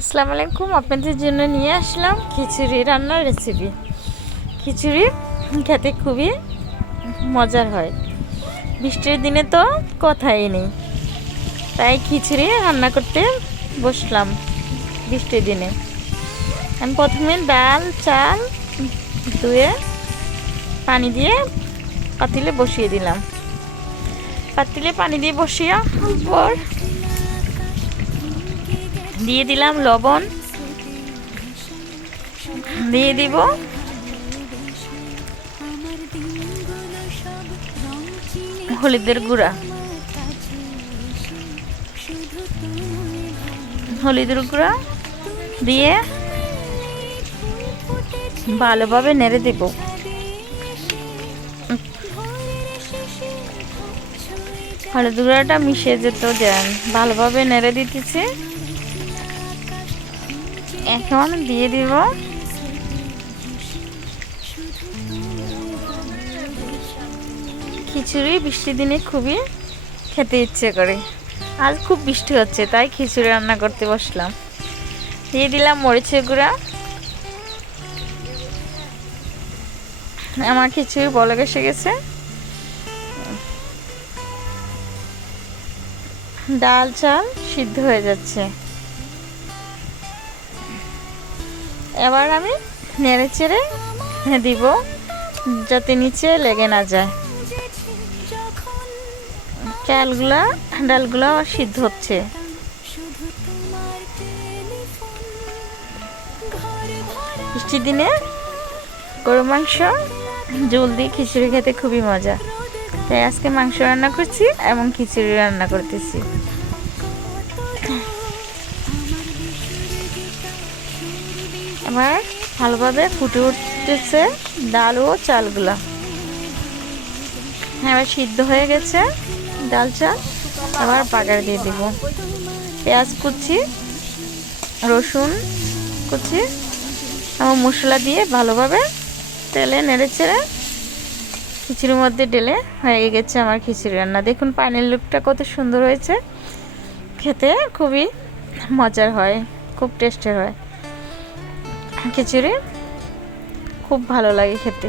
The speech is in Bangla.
আসসালামু আলাইকুম। আপনাদের জন্য নিয়ে আসলাম খিচুড়ি রান্নার রেসিপি। খিচুড়ি খেতে খুবই মজার হয়। বৃষ্টির দিনে তো কথাই নেই, তাই খিচুড়ি রান্না করতে বসলাম বৃষ্টির দিনে। আমি প্রথমে ডাল চাল ধুয়ে পানি দিয়ে পাতিলে বসিয়ে দিলাম। পাতিলে পানি দিয়ে বসিয়ে পর দিয়ে দিলাম লবণ, দিয়ে দিব হলুদের গুঁড়া, দিয়ে ভালোভাবে নেড়ে দেব। হলুদ গুঁড়াটা মিশে যেত দেন, ভালোভাবে নেড়ে দিতেছি। এখন দিয়ে দিব খিচুড়ি। বৃষ্টির দিনে খুবই খেতে ইচ্ছে করে। আজ খুব বৃষ্টি হচ্ছে, তাই খিচুড়ি রান্না করতে বসলাম। দিয়ে দিলাম মরিচের গুঁড়া। আমার খিচুড়ি বলক এসে গেছে। ডাল চাল সিদ্ধ হয়ে যাচ্ছে। এবার আমি নেড়ে চেড়ে দিব যাতে নিচে লেগে না যায়। ডালগুলা সিদ্ধ হচ্ছে। বৃষ্টির দিনে গরু মাংস ঝোল দিয়ে খিচুড়ি খেতে খুবই মজা, তাই আজকে মাংস রান্না করছি এবং খিচুড়ি রান্না করতেছি। এবার ভালোভাবে ফুটে উঠতেছে ডাল ও চালগুলা। এবার সিদ্ধ হয়ে গেছে ডাল চাল। এবার বাগার দিয়ে দিব পেঁয়াজ কুচি, রসুন কুচি এবং মশলা দিয়ে ভালোভাবে তেলে নেড়ে চেড়ে খিচুড়ির মধ্যে ঢেলে হয়ে গেছে আমার খিচুড়ি রান্না। দেখুন পানির লুকটা কত সুন্দর হয়েছে। খেতে খুবই মজার হয়, খুব টেস্টের হয় খিচুড়ি, খুব ভালো লাগে খেতে।